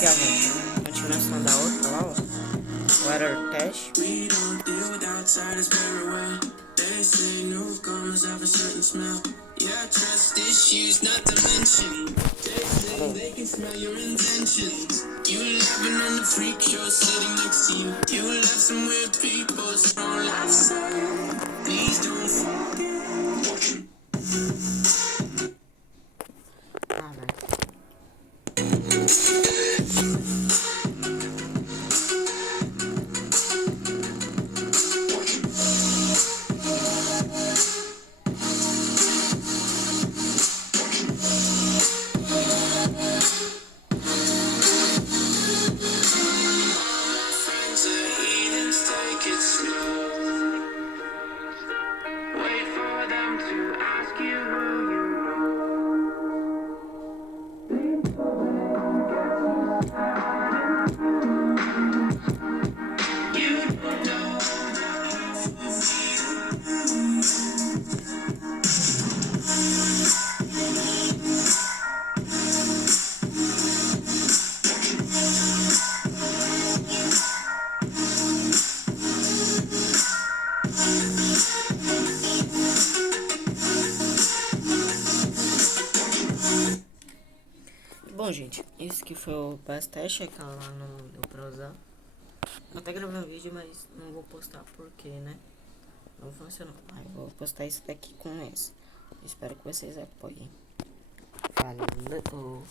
Aqui, ó, gente. Continuação da outra lá, ó. O error teste. They say newcomers have a certain smell. Yeah, trust issues not to mention. They say they can smell your intentions. You laughing on the freak show sitting next to you. You will have some weird people, strong lifestyle. Please don't forget. Bom, gente, esse que foi o teste, que lá não deu pra usar. Eu até gravei um vídeo, mas não vou postar porque, né, não funcionou. Aí eu vou postar esse daqui com esse. Espero que vocês apoiem. Falou!